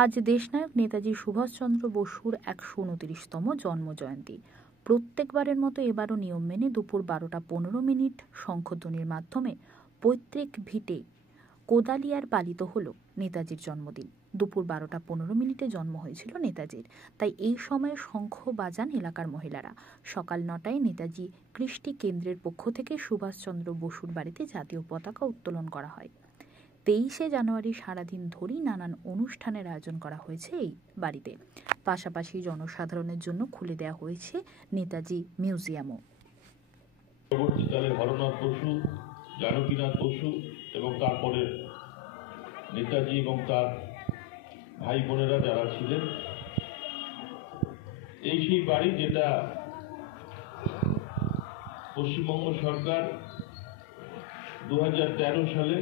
আজ দেশনায়ক নেতাজি সুভাষচন্দ্র বসুর ১২৯তম জন্মজয়ন্তী। প্রত্যেকবারের মতো এবারও নিয়ম মেনে দুপুর ১২টা ১৫ শঙ্খধ্বনির মাধ্যমে পৈতৃক ভিটে কোদালিয়ার পালিত হল নেতাজির জন্মদিন। দুপুর ১২টা ১৫ জন্ম হয়েছিল নেতাজির, তাই এই সময়ে শঙ্খ বাজান এলাকার মহিলারা। সকাল ৯টায় নেতাজি কৃষ্টি কেন্দ্রের পক্ষ থেকে সুভাষচন্দ্র বসুর বাড়িতে জাতীয় পতাকা উত্তোলন করা হয়। ২৩শে জানুয়ারি সারাদিন ধরেই নানান অনুষ্ঠানের আয়োজন করা হয়েছে এই বাড়িতে। পাশাপাশি জনসাধারণের জন্য খুলে দেওয়া হয়েছে নেতাজি মিউজিয়ামও। পরবর্তীকালে হরনাথ বসু, জানকীনাথ বসু এবং তারপরে নেতাজি এবং তার ভাই বোনেরা যারা ছিলেন, এই সেই বাড়ি যেটা পশ্চিমবঙ্গ সরকার ২০১৩ সালে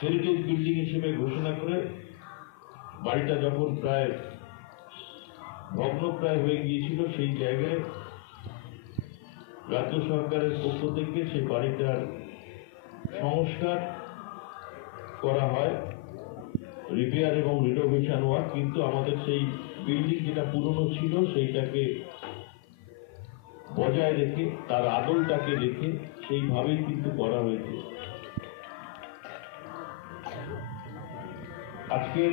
হেরিটেজ বিল্ডিং হিসেবে ঘোষণা করে বাড়িটা যখন প্রায় ভগ্নপ্রায় হয়ে গিয়েছিল, সেই জায়গায় রাজ্য সরকারের পক্ষ থেকে সেই বাড়িটার সংস্কার করা হয়, রিপেয়ার এবং রিনোভেশন ওয়ার্ক। কিন্তু আমাদের সেই বিল্ডিং যেটা পুরনো ছিল সেইটাকে বজায় রেখে, তার আদলটাকে রেখে সেইভাবেই কিন্তু করা হয়েছে। আজকের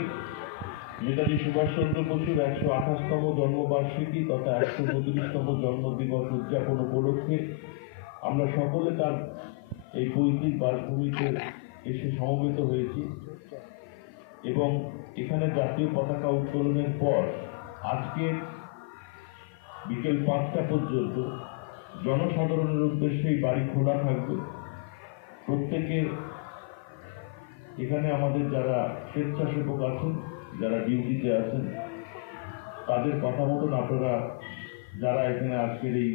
নেতাজি সুভাষচন্দ্র বসুর ১২৮তম জন্মবার্ষিকী তথা ১৩৫তম জন্মদিবস উদযাপন উপলক্ষে আমরা সকলে তার এই পৈতৃক বাসভূমিতে এসে সমবেত হয়েছি এবং এখানে জাতীয় পতাকা উত্তোলনের পর আজকে বিকেল ৫টা পর্যন্ত জনসাধারণের উদ্দেশ্যে এই বাড়ি খোলা থাকবে। প্রত্যেকে এখানে আমাদের যারা স্বেচ্ছাসেবক আছেন, যারা ডিউটিতে আছেন, তাদের কথা মতন আপনারা যারা এখানে আজকের এই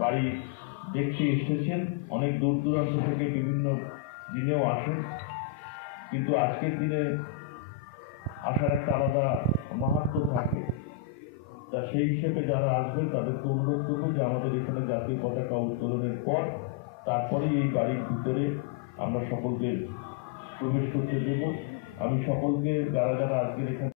বাড়ি দেখতে এসেছেন, অনেক দূর দূরান্ত থেকে বিভিন্ন দিনেও আসেন, কিন্তু আজকের দিনে আসার একটা আলাদা মাহাত্ম্য থাকে। তা সেই হিসেবে যারা আসবেন তাদেরকে অনুরোধ করবো যে আমাদের এখানে জাতীয় পতাকা উত্তোলনের পর তারপরেই এই বাড়ির ভিতরে আমরা সকলকে প্রবেশ করতে দেব। আমি সকলকে যারা যারা আজকের এখানে